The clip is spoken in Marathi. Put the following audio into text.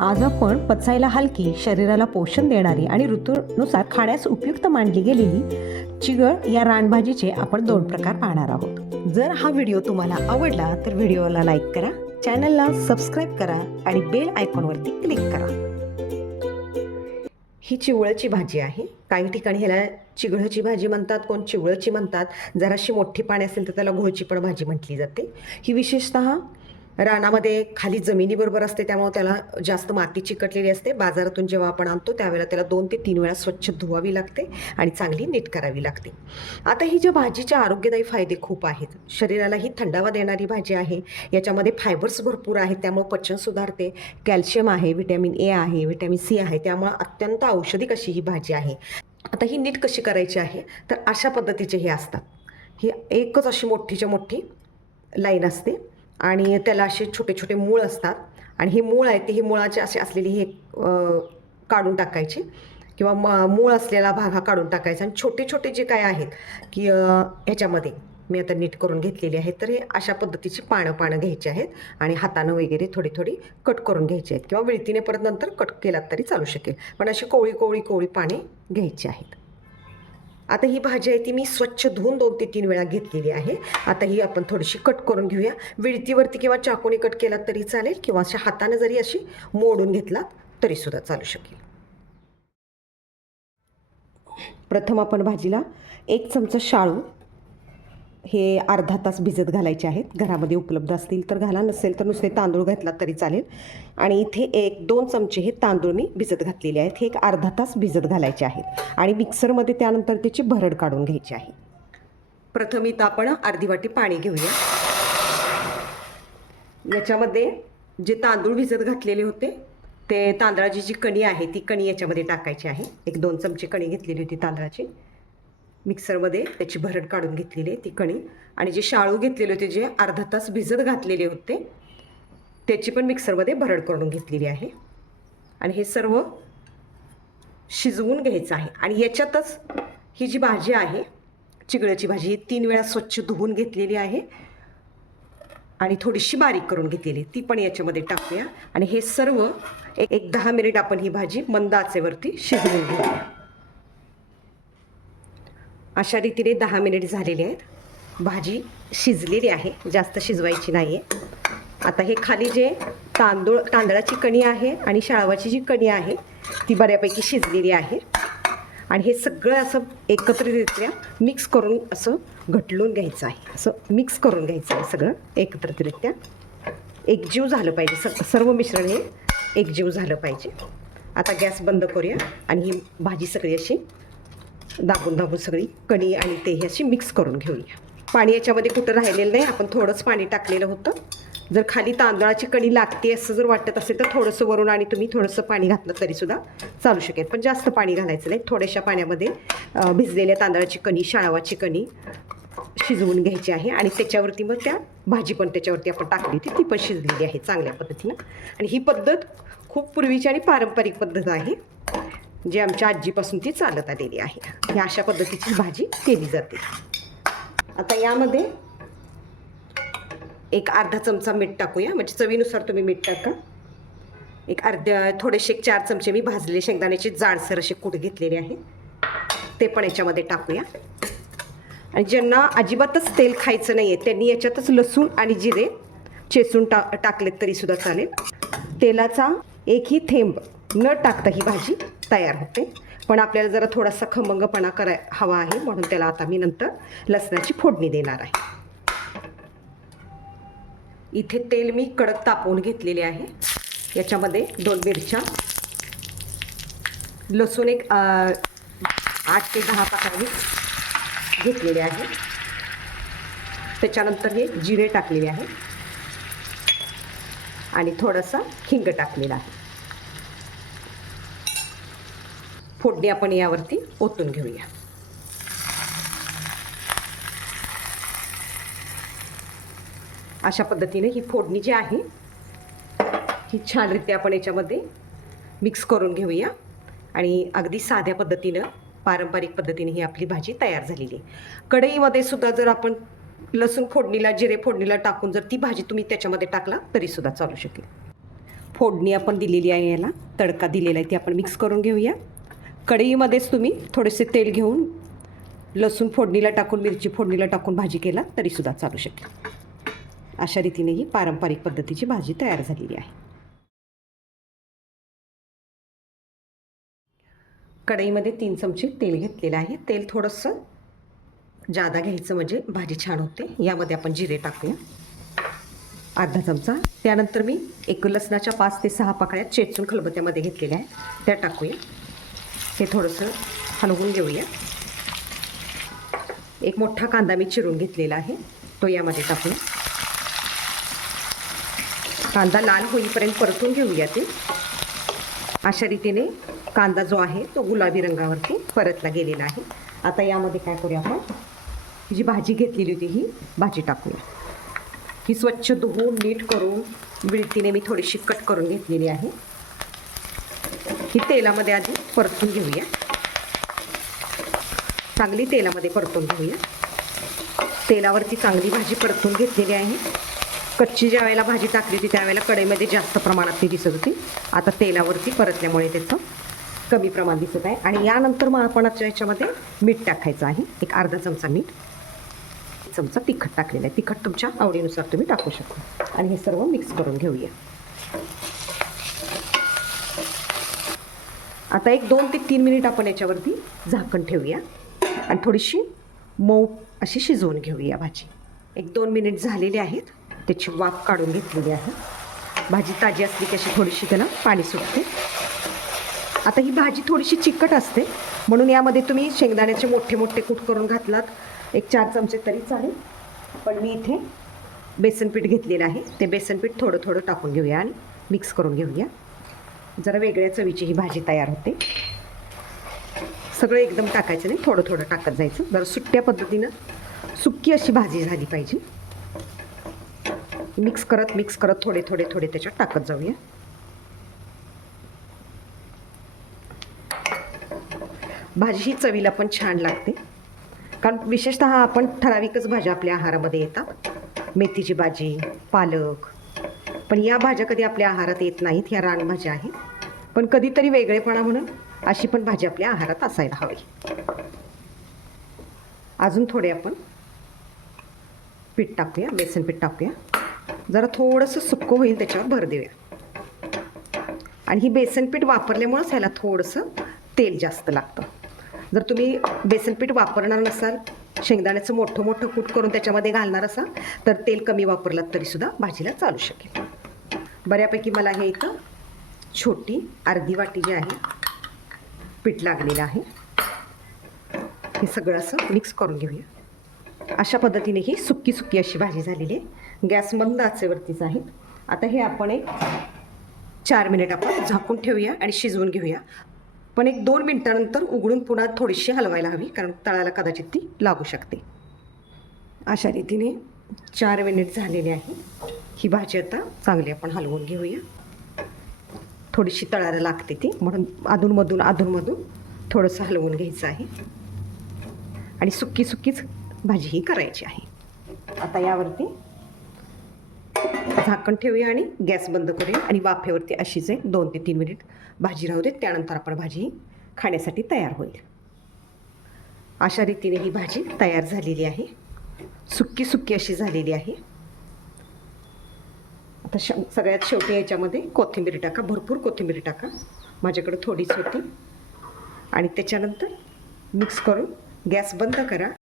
आज आपण पचायला हलकी, शरीराला पोषण देणारी आणि ऋतूनुसार खाण्यास उपयुक्त मानली गेलेली चिगळ या रानभाजीचे आपण 2 प्रकार पाहणार आहोत. जर हा व्हिडिओ तुम्हाला आवडला तर व्हिडिओला लाईक करा, चॅनलला सबस्क्राईब करा आणि बेल आयकॉनवरती क्लिक करा. ही चिवळची भाजी आहे. काही ठिकाणी ह्याला चिगळची भाजी म्हणतात, कोण चिवळची म्हणतात. जराशी मोठी पाने असेल तर त्याला घोळची पण भाजी म्हटली जाते. ही विशेषतः रानामध्ये खाली जमिनीबरोबर असते, त्यामुळे त्याला जास्त माती चिकटलेली असते. बाजारातून जेव्हा आपण आणतो त्यावेळेला त्याला 2 ते 3 वेळा स्वच्छ धुवावी लागते आणि चांगली नीट करावी लागते. आता ही ज्या भाजीचे आरोग्यदायी फायदे खूप आहेत. शरीरालाही थंडावा देणारी भाजी आहे. याच्यामध्ये फायबर्स भरपूर आहेत, त्यामुळे पचन सुधारते. कॅल्शियम आहे, व्हिटॅमिन ए आहे, व्हिटॅमिन सी आहे, त्यामुळे अत्यंत औषधिक अशी ही भाजी आहे. आता ही नीट कशी करायची आहे तर अशा पद्धतीचे हे असतात. ही एकच अशी मोठीच्या मोठी लाईन असते आणि त्याला असे छोटे छोटे मूळ असतात आणि हे मूळ आहे ते ही मुळाचे असे असलेली हे काढून टाकायचे किंवा मूळ असलेला भाग हा काढून टाकायचा आणि छोटे छोटे जे काय आहेत की ह्याच्यामध्ये मी आता नीट करून घेतलेली आहेत. तर हे अशा पद्धतीची पानं घ्यायची आहेत आणि हातानं वगैरे थोडी थोडी कट करून घ्यायची आहेत किंवा विळतीने परत नंतर कट केलात तरी चालू शकेल, पण अशी कोवळी पाने घ्यायची आहेत. आता ही भाजी आहे ती मी स्वच्छ धुवून 2 ते 3 वेळा घेतलेली आहे. आता ही आपण थोडीशी कट करून घेऊया. विळतीवरती किंवा चाकूने कट केलात तरी चालेल किंवा अशा हाताने जरी अशी मोडून घेतलात तरीसुद्धा चालू शकेल. प्रथम आपण भाजीला 1 चमचा शाळू हे अर्धा तास भिजत घालायचे आहेत. घरामध्ये उपलब्ध असतील तर घाला, नसेल तर नुसते तांदूळ घातलात तरी चालेल. आणि इथे 1-2 चमचे हे तांदूळ मी भिजत घातलेले आहेत. हे एक अर्धा तास भिजत घालायचे आहेत आणि मिक्सरमध्ये त्यानंतर त्याची भरड काढून घ्यायची आहे. प्रथम इथं आपण अर्धी वाटी पाणी घेऊया. याच्यामध्ये जे तांदूळ भिजत घातलेले होते ते तांदळाची जी कणी आहे ती कणी याच्यामध्ये टाकायची आहे. 1-2 चमचे कणी घेतलेली होती तांदळाची. मिक्सरमध्ये त्याची भरड काढून घेतलेली आहे ती कणी आणि जे शाळू घेतलेले होते जे अर्धा तास भिजत घातलेले होते त्याची पण मिक्सरमध्ये भरड करून घेतलेली आहे. आणि हे सर्व शिजवून घ्यायचं आहे. आणि याच्यातच ही जी भाजी आहे चिगळची भाजी ही 3 वेळा स्वच्छ धुवून घेतलेली आहे आणि थोडीशी बारीक करून घेतलेली, ती पण याच्यामध्ये टाकूया. आणि हे सर्व एक 10 मिनिट आपण ही भाजी मंद आचेवरती शिजवून घेऊया. अशा रीतीने 10 मिनिट झालेले आहेत. भाजी शिजलेली आहे, जास्त शिजवायची नाही आहे. आता हे खाली जे तांदळाची कणी आहे आणि शाळवाची जी कणी आहे ती बऱ्यापैकी शिजलेली आहे. आणि हे सगळं असं एकत्रितरित्या मिक्स करून असं घटलून घ्यायचं आहे. असं मिक्स करून घ्यायचं आहे सगळं एकत्रितरित्या. एकजीव झालं पाहिजे, सर्व मिश्रण हे एकजीव झालं पाहिजे. आता गॅस बंद करूया आणि ही भाजी सगळी अशी दाबून सगळी कणी आणि ते हे अशी मिक्स करून घेऊया. पाणी याच्यामध्ये कुठं राहिलेलं नाही, आपण थोडंच पाणी टाकलेलं होतं. जर खाली तांदळाची कणी लागते असं जर वाटत असेल तर थोडंसं वरून आणि तुम्ही थोडंसं पाणी घातलं तरीसुद्धा चालू शकेल, पण जास्त पाणी घालायचं नाही. थोड्याशा पाण्यामध्ये भिजलेल्या तांदळाची कणी, शाळवाची कणी शिजवून घ्यायची आहे आणि त्याच्यावरती मग त्या भाजी पण त्याच्यावरती आपण टाकली होती ती पण शिजलेली आहे चांगल्या पद्धतीनं. आणि ही पद्धत खूप पूर्वीची आणि पारंपरिक पद्धत आहे जी आमच्या आजीपासून ती चालत आलेली आहे. ही अशा पद्धतीची भाजी केली जाते. आता यामध्ये एक अर्धा चमचा मीठ टाकूया, म्हणजे चवीनुसार तुम्ही मीठ टाका. थोडेसे 4 चमचे मी भाजलेले शेंगदाण्याचे जाडसर असे कूट घेतलेले आहे ते पण याच्यामध्ये टाकूया. आणि ज्यांना अजिबातच तेल खायचं नाही आहे त्यांनी याच्यातच लसूण आणि जिरे चेचून टाकलेत तरीसुद्धा चालेल. तेलाचा एकही थेंब न टाकता ही भाजी तयार होते, पण आपल्याला जरा थोडासा खमंगपणा हवा आहे म्हणून त्याला आता मी नंतर लसणाची फोडणी देणार आहे. इथे तेल मी कडक तापवून घेतलेले आहे. याच्यामध्ये 2 मिरच्या, लसूण एक 8 ते 10 पाकळी घेतलेले आहे. त्याच्यानंतर हे जिरे टाकलेले आहे आणि थोडासा हिंग टाकलेला आहे. फोडणी आपण यावरती ओतून घेऊया. अशा पद्धतीने ही फोडणी जी आहे ही छानरीत्या आपण याच्यामध्ये मिक्स करून घेऊया. आणि अगदी साध्या पद्धतीनं, पारंपरिक पद्धतीने ही आपली भाजी तयार झालेली आहे. कढईमध्ये सुद्धा जर आपण लसूण फोडणीला, जिरे फोडणीला टाकून जर ती भाजी तुम्ही त्याच्यामध्ये टाकला तरीसुद्धा चालू शकेल. फोडणी आपण दिलेली आहे, याला तडका दिलेला आहे, ती आपण मिक्स करून घेऊया. कढईमध्येच तुम्ही थोडेसे तेल घेऊन लसूण फोडणीला टाकून, मिरची फोडणीला टाकून भाजी केला तरीसुद्धा चालू शकेल. अशा रीतीने ही पारंपरिक पद्धतीची भाजी तयार झालेली आहे. कढईमध्ये 3 चमचे तेल घेतलेलं आहे. तेल थोडंसं जादा घ्यायचं म्हणजे भाजी छान होते. यामध्ये आपण जिरे टाकूया, अर्धा चमचा. त्यानंतर मी एक लसणाच्या 5 ते 6 पाकळ्या चेचून खलबत्त्यामध्ये घेतलेल्या आहेत, त्या टाकूया. हे थोडंसं हलवून घेऊया. एक मोठा कांदा मी चिरून घेतलेला आहे, तो यामध्ये टाकूया. कांदा लाल होईपर्यंत परतून घेऊया ते. अशा रीतीने कांदा जो आहे तो गुलाबी रंगावरती परतला गेलेला आहे. आता यामध्ये काय करूया, आपण ही जी भाजी घेतलेली होती ही भाजी टाकूया. ही स्वच्छ धुवून नीट करून विळतीने मी थोडीशी कट करून घेतलेली आहे. ही तेलामध्ये आधी परतून घेऊया, चांगली तेलामध्ये परतून घेऊया. तेलावरती चांगली भाजी परतून घेतलेली आहे. कच्ची ज्या वेळेला भाजी टाकली होती त्यावेळेला कढईमध्ये जास्त प्रमाणात ती दिसत होती. आता तेलावरती परतल्यामुळे त्याचं कमी प्रमाण दिसत आहे. आणि यानंतर मग आपण याच्यामध्ये मीठ टाकायचं आहे, एक अर्धा चमचा मीठ, चमचा तिखट टाकलेलं आहे. तिखट तुमच्या आवडीनुसार तुम्ही टाकू शकता. आणि हे सर्व मिक्स करून घेऊया. आता एक 2 ते 3 मिनिट आपण याच्यावरती झाकण ठेवूया आणि थोडीशी मऊ अशी शिजवून घेऊया भाजी. 1-2 मिनिट झालेले आहेत, त्याची वाफ काढून घेतलेली आहे. भाजी ताजी असली की अशी थोडीशी त्याला पाणी सुटते. आता ही भाजी थोडीशी चिकट असते, म्हणून यामध्ये तुम्ही शेंगदाण्याचे मोठे मोठे कूट करून घातलात, एक 4 चमचे तरी चालेल. पण मी इथे बेसनपीठ घेतलेलं आहे, ते बेसनपीठ थोडं थोडं टाकून घेऊया आणि मिक्स करून घेऊया. जरा वेगळ्या चवीची ही भाजी तयार होते. सगळं एकदम टाकायचं नाही, थोडं थोडं टाकत जायचं. जरा सुट्ट्या पद्धतीनं सुक्की अशी भाजी झाली पाहिजे. मिक्स करत थोडे त्याच्यात टाकत जाऊया. भाजी ही चवीला पण छान लागते, कारण विशेषतः आपण ठराविकच भाज्या आपल्या आहारामध्ये येतात. मेथीची भाजी, पालक, पण या भाज्या कधी आपल्या आहारात येत नाहीत. ह्या रानभाज्या आहेत, पण कधीतरी वेगळेपणा म्हणून अशी पण भाजी आपल्या आहारात असायला हवी. अजून थोडे आपण पीठ टाकूया, बेसन पीठ टाकूया. जरा थोडंसं सुक्कं होईल त्याच्यावर भर देऊया. आणि ही बेसनपीठ वापरल्यामुळंच ह्याला थोडंसं तेल जास्त लागतं. जर तुम्ही बेसनपीठ वापरणार नसाल, शेंगदाण्याचं मोठं मोठं कूट करून त्याच्यामध्ये घालणार असाल, तर तेल कमी वापरलात तरीसुद्धा भाजीला चालू शकेल. बऱ्यापैकी मला हे इथं छोटी अर्धी वाटी जी आहे पीठ लागलेलं आहे. हे सगळं असं मिक्स करून घेऊया. अशा पद्धतीने ही सुक्की सुक्की अशी भाजी झालेली आहे. गॅस मंद आचेवरतीच आहे. आता हे आपण एक 4 मिनिट आपण झाकून ठेवूया आणि शिजवून घेऊया. पण एक 2 मिनिटानंतर उघडून पुन्हा थोडीशी हलवायला हवी, कारण तळाला कदाचित ती लागू शकते. अशा रीतीने 4 मिनिट झालेले आहे. ही भाजी आता चांगली आपण हलवून घेऊया. थोडीशी तळायला लागते ती, म्हणून अधूनमधून थोडंसं हलवून घ्यायचं आहे. आणि सुक्की सुक्कीच भाजी ही करायची आहे. आता यावरती झाकण ठेवूया आणि गॅस बंद करूया आणि वाफेवरती अशीच एक 2 ते 3 मिनिट भाजी राहू देत. त्यानंतर आपण भाजी खाण्यासाठी तयार होईल. अशा रीतीने ही भाजी तयार झालेली आहे. सुक्की सुक्की अशी झालेली आहे. आता सगळ्यात शेवटी याच्यामध्ये कोथिंबीर टाका, भरपूर कोथिंबीर टाका. माझ्याकडे थोडीच होती. आणि त्याच्यानंतर मिक्स करून गॅस बंद करा.